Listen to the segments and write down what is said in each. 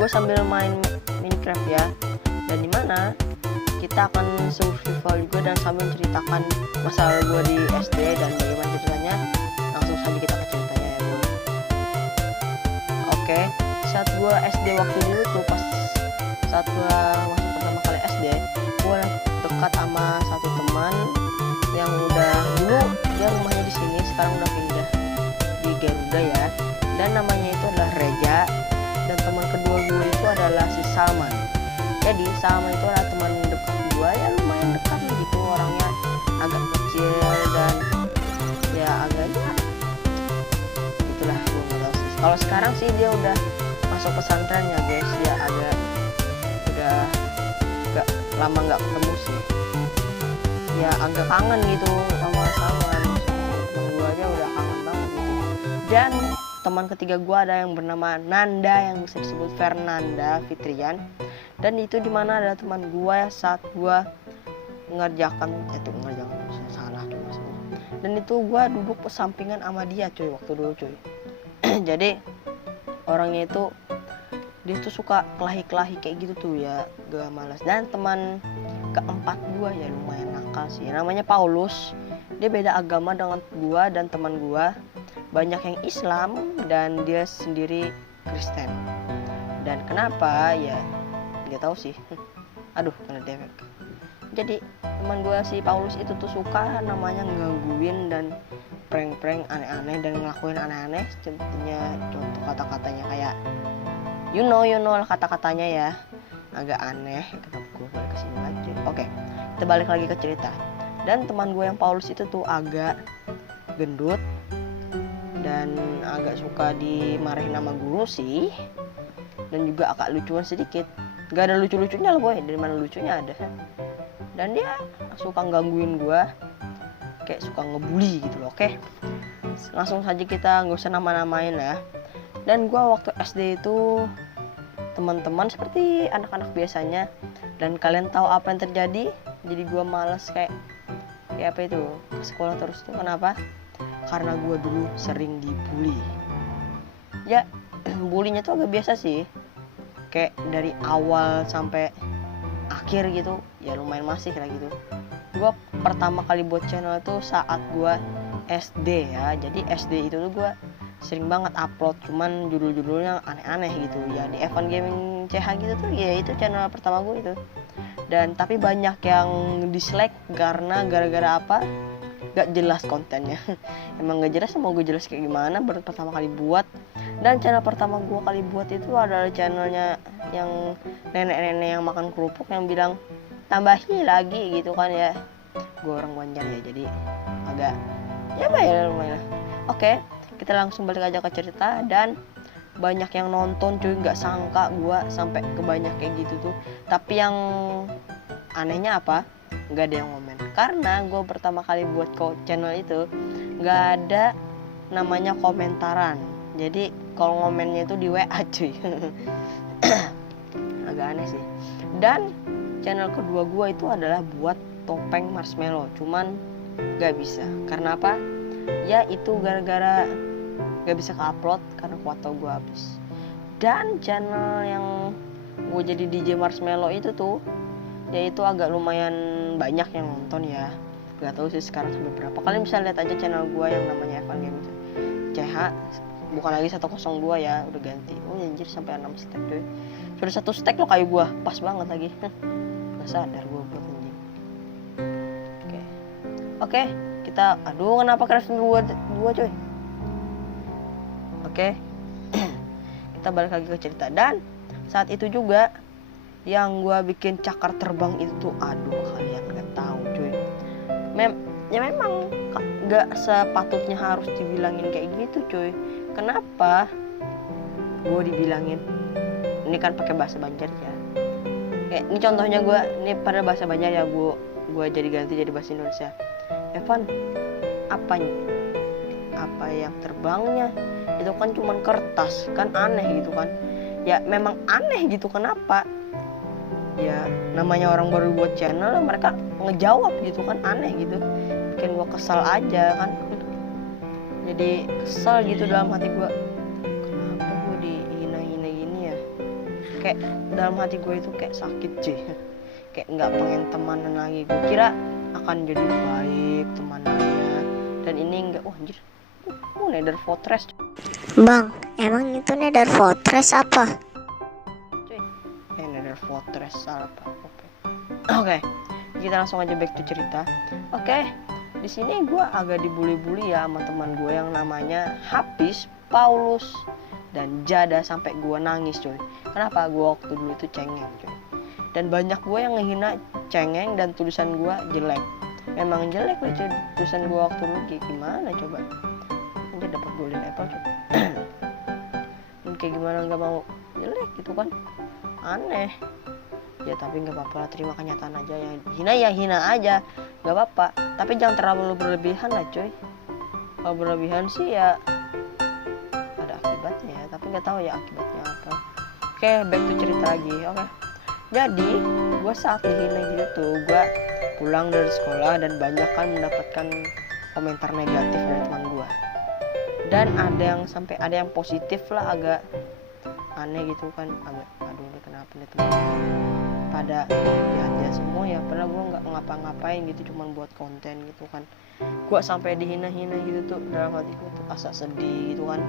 gue sambil main Minecraft ya, dan dimana kita akan survival juga dan sambil menceritakan masalah gue di SD dan bagaimana ceritanya. Langsung saja kita ke ceritanya ya bro. Oke, saat gue SD waktu dulu tuh, pas saat gue masuk pertama kali SD, gue dekat sama satu teman yang udah dulu dia rumahnya di sini, sekarang udah pindah di Garuda ya, dan namanya itu adalah Reja. Dan teman kedua gue itu adalah si Salman. Jadi Salman itu adalah teman dekat gue, ya lumayan dekat gitu, orangnya agak kecil dan ya agaknya itulah, gue nggak tahu sih. Kalau sekarang sih dia udah masuk pesantren ya guys, ya agak udah gak lama nggak ketemu sih, ya agak kangen gitu sama Salman. Temen gue aja udah kangen banget gitu. Dan teman ketiga gue ada yang bernama Nanda, yang bisa disebut Fernanda Fitrian. Dan itu dimana ada teman gue saat gue mengerjakan salah tuh maksudnya. Dan itu gue duduk pesampingan sama dia cuy waktu dulu cuy. Jadi orangnya itu dia tuh suka kelahi-kelahi kayak gitu tuh ya, gak malas. Dan teman keempat gue ya lumayan nakal sih, namanya Paulus. Dia beda agama dengan gue dan teman gue, banyak yang Islam dan dia sendiri Kristen. Dan kenapa ya nggak tahu sih. Aduh, kena defek. Jadi teman gue si Paulus itu tuh suka namanya ngangguin dan prank-prank aneh-aneh dan ngelakuin aneh-aneh. Contohnya, contoh kata-katanya kayak you know lah kata-katanya ya, agak aneh. Kenapa gue balik ke sini lagi? Oke, kita balik lagi ke cerita. Dan teman gue yang Paulus itu tuh agak gendut dan agak suka dimarahin sama guru sih, dan juga agak lucuan sedikit. Gak ada lucu-lucunya loh boy, dari mana lucunya ada. Dan dia suka gangguin gue, kayak suka ngebully gitu loh. Oke, langsung saja kita nggak usah nama-namain ya. Dan gue waktu SD itu teman-teman seperti anak-anak biasanya, dan kalian tahu apa yang terjadi. Jadi gue males kayak apa itu, ke sekolah terus tuh. Kenapa? Karena gue dulu sering dibully. Ya bulinya tuh agak biasa sih, kayak dari awal sampai akhir gitu, ya lumayan masih lah gitu. Gue pertama kali buat channel itu saat gue SD ya. Jadi SD itu tuh gue sering banget upload, cuman judul-judulnya aneh-aneh gitu ya, di Evan Gaming CH gitu tuh ya. Itu channel pertama gue itu. Dan tapi banyak yang dislike karena gara-gara apa, gak jelas kontennya. Emang gak jelas, mau gue jelas kayak gimana baru pertama kali buat. Dan channel pertama gue kali buat itu adalah channelnya yang nenek-nenek yang makan kerupuk yang bilang tambahi lagi gitu kan ya. Gue orang Banjar ya, jadi agak ya apa ya lumayan. Oke, kita langsung balik aja ke cerita. Dan banyak yang nonton cuy, nggak sangka gue sampai ke banyak kayak gitu tuh. Tapi yang anehnya apa, nggak ada yang komen. Karena gue pertama kali buat channel itu nggak ada namanya komentaran. Jadi kalau ngomennya itu di WA cuy. Agak aneh sih. Dan channel kedua gue itu adalah buat topeng marshmallow, cuman nggak bisa. Karena apa? Ya itu gara-gara gak bisa ke-upload karena kuota gue habis. Dan channel yang gue jadi DJ Marshmallow itu tuh, yaitu agak lumayan banyak yang nonton ya. Gak tahu sih sekarang sampai berapa. Kalian bisa lihat aja channel gue yang namanya Evan Gaming CH, bukan lagi 102 ya, udah ganti. Oh anjir, sampai 6 stack tuh. Sudah 1 stack loh kayu gue, pas banget lagi. Gak sadar gue buat anjing. Oke, kita aduh kenapa crafting dua coy. Oke, kita balik lagi ke cerita. Dan saat itu juga yang gue bikin cakar terbang itu, aduh kalian gak tahu cuy. Memang gak sepatutnya harus dibilangin kayak gitu cuy. Kenapa gue dibilangin? Ini kan pakai bahasa Banjar ya. Kayak ini contohnya gue, ini pada bahasa Banjar ya, gue jadi ganti jadi bahasa Indonesia. Evan, apanya? Apa yang terbangnya? Itu kan cuman kertas, kan aneh gitu kan. Ya memang aneh gitu, kenapa? Ya namanya orang baru buat channel, mereka ngejawab gitu kan, aneh gitu. Bikin gue kesal aja kan. Jadi kesal gitu dalam hati gue. Kenapa gue dihina-hina gini ya? kayak dalam hati gue itu kayak sakit cuy. Kayak nggak pengen temenan lagi. Gue kira akan jadi baik temanannya, dan ini enggak. Wah anjir, Nether Fortress Bang, emang itu Nether Fortress apa? cuy. Nether Fortress apa? Oke, kita langsung aja back to cerita. Oke, di sini gue agak dibully-bully ya sama teman gue yang namanya Hafiz, Paulus, dan Jada, sampai gue nangis cuy. Kenapa? Gue waktu dulu itu cengeng cuy. Dan banyak gue yang ngehina cengeng dan tulisan gue jelek. Emang jelek lah cuy tulisan gue waktu dulu, gimana coba. Anjir dapat golden apple cuy. Dan kayak gimana nggak mau jelek gitu kan, aneh. Ya tapi nggak apa-apa, terima kenyataan aja. Yang hina ya hina aja, nggak apa-apa. Tapi jangan terlalu berlebihan lah cuy. Kalau berlebihan sih ya ada akibatnya ya, tapi nggak tahu ya akibatnya apa. Oke, back to cerita lagi. Oke, jadi gue saat dihina gitu tuh, gue pulang dari sekolah dan banyak kan mendapatkan komentar negatif dari teman gue. Dan ada yang sampai ada yang positif lah, agak aneh gitu kan. Agak aduh ini kenapa nih teman pada jahat semua ya, padahal gue nggak ngapa-ngapain gitu, cuman buat konten gitu kan. Gue sampai dihina-hina gitu tuh, dalam hati gue tuh asa sedih gitu kan.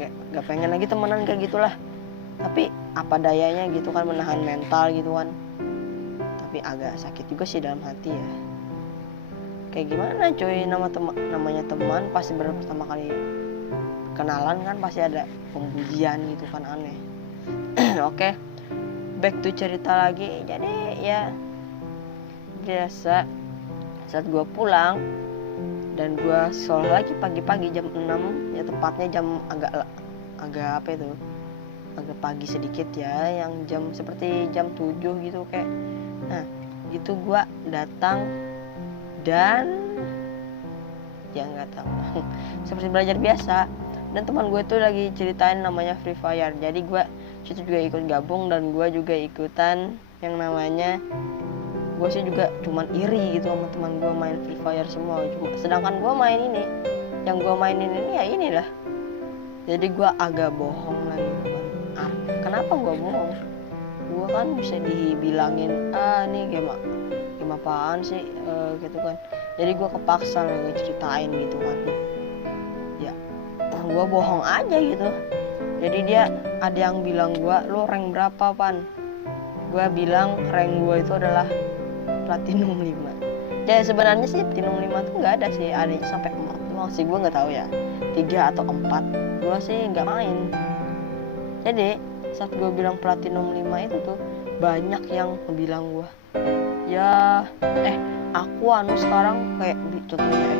Kayak nggak pengen lagi temenan kayak gitulah, tapi apa dayanya gitu kan, menahan mental gitu kan. Tapi agak sakit juga sih dalam hati ya. Kayak gimana cuy, namanya teman pasti baru pertama kali kenalan kan pasti ada pembulian gitu kan, aneh. Oke, back to cerita lagi. Jadi ya biasa saat gue pulang dan gue sekolah lagi pagi-pagi jam 6 ya, tepatnya jam agak apa itu, agak pagi sedikit ya, yang jam seperti jam 7 gitu kayak. Nah gitu gue datang dan ya nggak tahu seperti belajar biasa, dan teman gue tuh lagi ceritain namanya Free Fire. Jadi gue situ juga ikut gabung, dan gue juga ikutan yang namanya, gue sih juga cuman iri gitu sama teman gue main Free Fire semua. Sedangkan gue main ini, yang gue mainin ini ya inilah. Jadi gue agak bohong lagi kan. Kenapa gue bohong? Gue kan bisa dibilangin nih game apaan sih gitu kan. Jadi gue kepaksa ceritain gitu kan. Ya gue bohong aja gitu. Jadi dia ada yang bilang gue, lu rank berapa Pan? Gue bilang rank gue itu adalah platinum 5. Ya sebenarnya sih platinum 5 tuh nggak ada sih, adanya sampai 4 doang sih, gue nggak tahu ya 3 atau 4. Gue sih nggak main. Jadi saat gue bilang platinum 5 itu tuh banyak yang bilang gue, ya aku sekarang kayak contohnya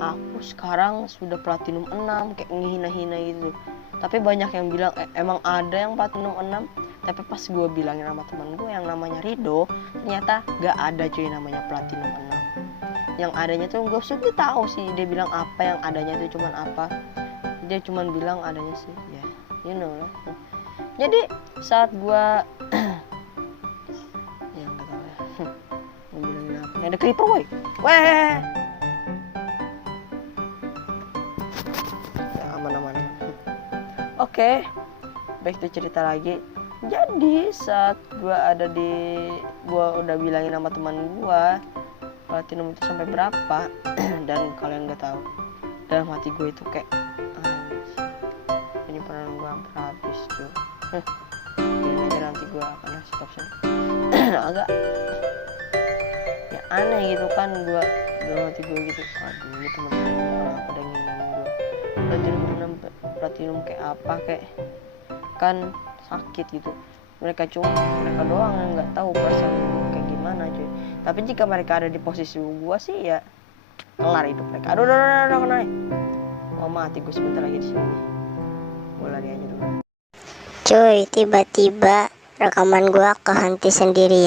aku sekarang sudah platinum 6, kayak ngehina-hina gitu. Tapi banyak yang bilang emang ada yang platinum 6. Tapi pas gue bilangin sama teman gue yang namanya Rido, ternyata gak ada cuy namanya platinum 6. Yang adanya tuh gue sudah tahu sih dia bilang apa yang adanya itu cuman apa. Dia cuman bilang adanya sih ya you know lah. Jadi saat gue ya nggak tahu ya mau bilangin apa. Ada creeper woi. Weh. Ya aman-aman. Oke, back to cerita lagi. Jadi saat gue udah bilangin sama teman gue platinum itu sampai berapa dan kalian nggak tahu, dalam hati gue itu kayak ini pernah gue hampir habis tuh. Kayaknya aja nanti gue akan stop sih. Agak ya aneh gitu kan, gue dalam hati gue gitu, aduh ini teman-teman gue kenapa udah nginang gue platinum kayak apa, kayak kan sakit gitu. Mereka doang yang nggak tahu perasaan gue kayak gimana cuy. Tapi jika mereka ada di posisi gue sih ya kelar hidup mereka. Aduh kena nih. Mau mati gue sebentar lagi di sini. Gue lari aja dulu. Cuy, tiba-tiba rekaman gua kehenti sendiri.